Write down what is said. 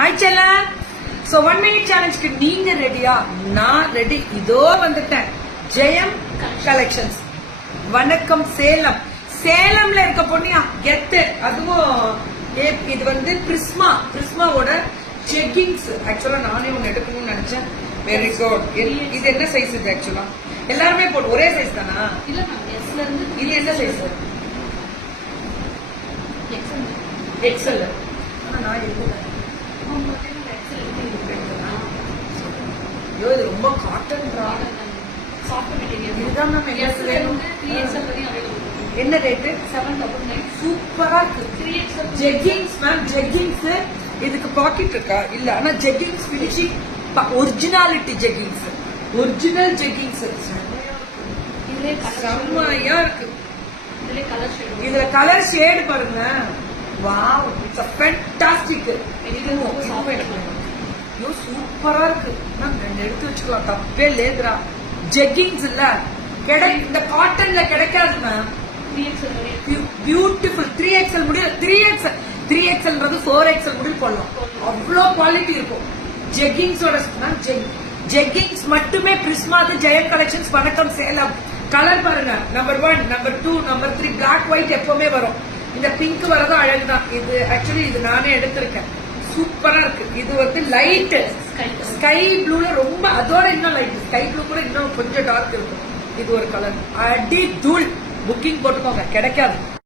Hi செல்லா. So 1 minute சேலஞ்சுக்கு நீங்க ரெடியா? நான் ரெடி. இதோ வந்துட்டேன். ஜெயம் கலெக்ஷன்ஸ். வணக்கம் சேலம். சேலம்ல இருக்க பொண்ணியா கெத்து. அதுவும் இது வந்து பிரிஸ்மாவோட ஜெக்கிங்ஸ். ஆக்சுவலா நானே ஒன்னு எடுக்கணும்னு நினைச்சேன். Very good. இது என்ன சைஸ் இது? ஆக்சுவலா எல்லாருமே போட்டு ஒரே சைஸ் தானா? இல்ல மேம், எஸ்ல இருந்து இது என்ன சைஸ்? எக்ஸ்எல். ஆனா நான் எடுக்கல. இது ரொம்ப காட்டன் இதுதான் மேம். என்ன ரேட்டு? 799. சூப்பரா இருக்கு. ஜெக்கிங்ஸ் மேம். ஜெக்கிங்ஸ் இதுக்கு பாக்கெட் இருக்கா? இல்ல. ஆனா ஜெக்கிங்ஸ் பினிஷிங் ஒரிஜினாலிட்டி ஜெக்கிங்ஸ். ஒரிஜினல் ஜெக்கிங்ஸ் செம்மையா இருக்கு. இதுல கலர் ஷேடு பாருங்க. Wow, it's a fantastic. ஐயோ சூப்பரா இருக்கு மேம். 2 எடுத்து வச்சுக்கலாம், தப்பே லேதுரா. ஜெக்கிங்ஸ் இல்ல இந்த காட்டன்ல கிடைக்காது மேம். பியூட்டிஃபுல். 3XL முடியல. 3XLன்றது 4XL முடிவு போடலாம். அவ்வளோ குவாலிட்டி இருக்கும் ஜெக்கிங்ஸோட. ஜெக்கிங்ஸ் மட்டுமே பிரிஸ்மாது ஜெயம் கலெக்ஷன்ஸ். வணக்கம் சேலம். கலர் பாருங்க. Number 1, number 2, number 3. Black white எப்பவுமே வரும். இந்த பிங்க் வரதும் அழகுதான். இது ஆக்சுவலி இது நானே எடுத்திருக்கேன். சூப்பரா இருக்கு. இது வந்து லைட் ஸ்கை ப்ளூல ரொம்ப, அதோட இன்னும் லைட். ஸ்கை ப்ளூ கூட இன்னும் கொஞ்சம் டார்க் இருக்கும். இது ஒரு கலர். அடி தூள். புக்கிங் போட்டுக்கோங்க, கிடைக்காது.